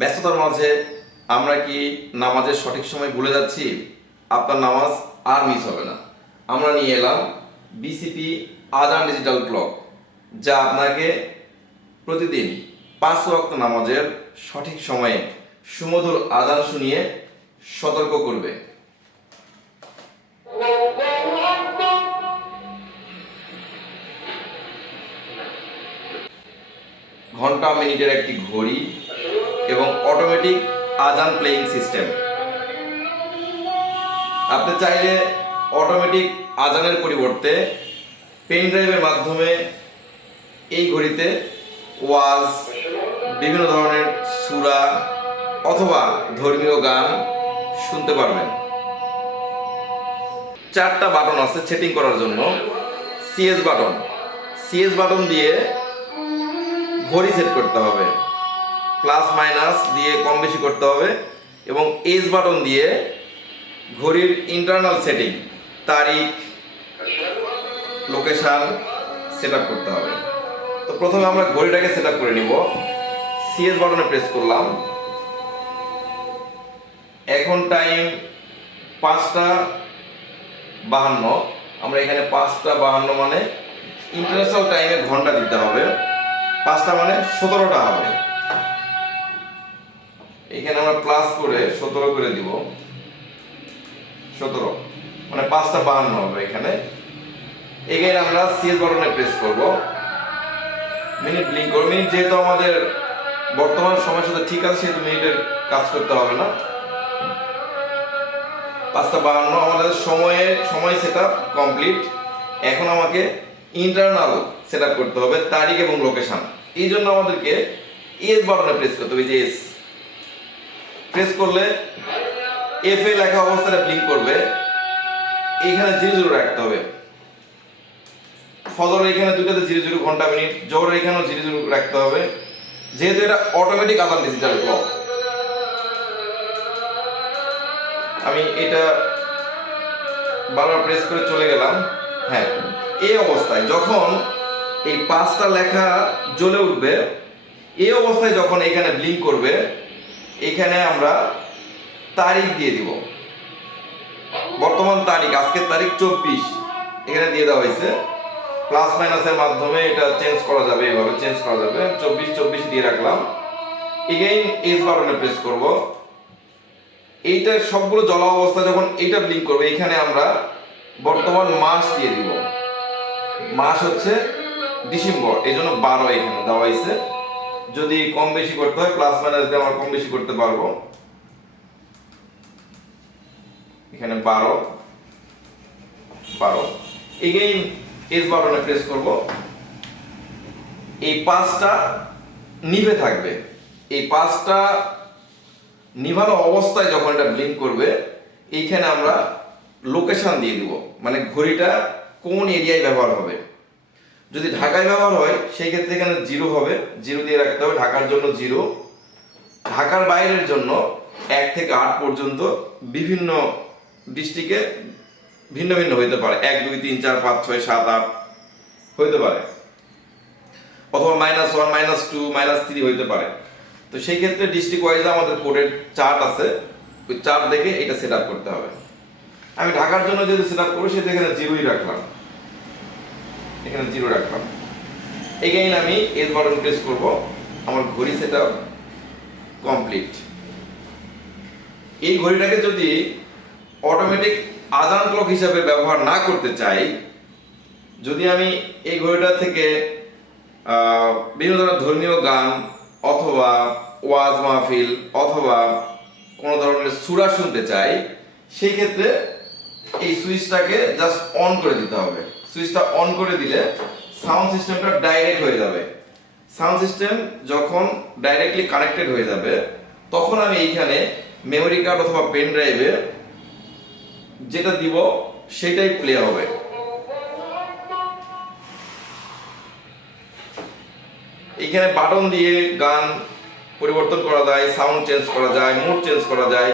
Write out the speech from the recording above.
ব্যস্ততার মাঝে আমরা কি নামাজের সঠিক সময় ভুলে যাচ্ছি? আপনার নামাজ আর মিস হবে না। আমরা নিয়ে এলাম বিসিপি আজান ডিজিটাল ক্লক, যা আপনাকে প্রতিদিন 5 ওয়াক্ত নামাজের সঠিক সময়ে সুমধুর আজান শুনিয়ে সতর্ক করবে। ঘন্টা মিনিটের একটি ঘড়ি এবং অটোমেটিক আজান প্লেইং সিস্টেম। আপনি চাইলে অটোমেটিক আজানের পরিবর্তে পেন ড্রাইভের মাধ্যমে এই ঘড়িতে ওয়াজ, বিভিন্ন ধরনের সূরা অথবা ধর্মীয় গান শুনতে পারবেন। 4টা বাটন আছে সেটিং করার জন্য। সিএস বাটন দিয়ে ঘড়ি সেট করতে হবে, প্লাস মাইনাস দিয়ে কম বেশি করতে হবে, এবং এস বাটন দিয়ে ঘড়ির ইন্টারনাল সেটিং, তারিখ, লোকেশান সেট আপ করতে হবে। তো প্রথমে আমরা ঘড়িটাকে সেট আপ করে নিব। সিএস বাটনে প্রেস করলাম। এখন টাইম 5:52। আমরা এখানে 5:52 মানে ইন্টারন্যাশনাল টাইমে ঘন্টা দিতে হবে। 5টা মানে 17টা হবে। এখানে আমরা প্লাস করে 17 করে দিব। 17 মানে 5:52 হবে এখানে। এখানে আমরা সিএস বাটনে প্রেস করব। মিনিট ব্লিঙ্ক করব। মিনিট যেহেতু আমাদের বর্তমান সময়ের সাথে ঠিক আছে, সেহেতু মিনিটের কাজ করতে হবে না। 5:52 আমাদের সময় সেট আপ কমপ্লিট। এখন আমাকে ইন্টারনাল সেট আপ করতে হবে, তারিখ এবং লোকেশন। এই জন্য আমাদেরকে এস বাটনে প্রেস করতে হবে। যে এস প্রেস করলে এফ এ লেখা অবস্থায় ব্লিঙ্ক করবে। এইখানে 00 রাখতে হবে। ফজর এখানে দুটাতে 00, ঘন্টা মিনিট। জোহর এখানেও 00 রাখতে হবে, যেহেতু এটা অটোমেটিক আজান ডিজিটাল ক্লক। আমি এটা বারবার প্রেস করে চলে গেলাম। হ্যাঁ, এই অবস্থায় যখন এই 5টা লেখা জ্বলে উঠবে, এই অবস্থায় যখন এখানে ব্লিঙ্ক করবে, এখানে আমরা তারিখ দিয়ে দিব। বর্তমান তারিখ, আজকের তারিখ 24 এখানে দিয়ে দেওয়া হয়েছে। প্লাস মাইনাসের মাধ্যমে এটা চেঞ্জ করা যাবে, এভাবে চেঞ্জ করা যাবে। 24 দিয়ে রাখলাম। এগেইন এস বাটনে প্রেস করব। এইটা সবগুলো জ্বলা অবস্থা যখন এইটা ব্লিঙ্ক করবে, এখানে আমরা বর্তমান মাস দিয়ে দিব। মাস হচ্ছে ডিসেম্বর, এই জন্য 12 এখানে দেওয়া হয়েছে। যদি কম বেশি করতে হয়, প্লাস মাইনাস দিয়ে আমরা কম বেশি করতে পারবো। এখানে 12। এগেইন এস বাটনে প্রেস করব। এই 5টা নিভে থাকবে। এই 5টা নিভানো অবস্থায় যখন এটা ব্লিঙ্ক করবে, এইখানে আমরা লোকেশন দিয়ে দিব, মানে ঘড়িটা কোন এরিয়ায় ব্যবহার হবে। যদি ঢাকায় ব্যবহার হয়, সেই ক্ষেত্রে এখানে 0 হবে, 0 দিয়ে রাখতে হবে। ঢাকার জন্য 0। ঢাকার বাইরের জন্য 1 থেকে 8 পর্যন্ত বিভিন্ন ডিস্ট্রিক্টে ভিন্ন ভিন্ন হইতে পারে। 1 2 3 4 5 6 7 8 হইতে পারে, অথবা -1 -2 -3 হইতে পারে। তো সেই ক্ষেত্রে ডিস্ট্রিক্ট ওয়াইজ আমাদের কোডের চার্ট আছে, ওই চার্ট দেখে এটা সেট আপ করতে হবে। আমি ঢাকার জন্য যদি সেট আপ করি, সেটা এখানে 0ই রাখলাম। এখানে 0 রাখলাম। এগেইন আমি এস বাটন প্রেস করব। আমার ঘড়ি সেট আপ কমপ্লিট। এই ঘড়িটাকে যদি অটোমেটিক আজান ক্লক হিসাবে ব্যবহার না করতে চাই, যদি আমি এই ঘড়িটা থেকে বিভিন্ন ধরনের ধর্মীয় গান অথবা ওয়াজ মাহফিল অথবা কোনো ধরনের সূরা শুনতে চাই, সেই ক্ষেত্রে এই সুইচটাকে জাস্ট অন করে দিতে হবে। সুইচটা অন করে দিলে সাউন্ড সিস্টেমটা ডাইরেক্ট হয়ে যাবে। সাউন্ড সিস্টেম যখন ডাইরেক্টলি কানেক্টেড হয়ে যাবে, তখন আমি এইখানে মেমোরি কার্ড অথবা পেন ড্রাইভে যেটা দিব সেটাই প্লে হবে। এখানে বাটন দিয়ে গান পরিবর্তন করা যায়, সাউন্ড চেঞ্জ করা যায়, মুড চেঞ্জ করা যায়।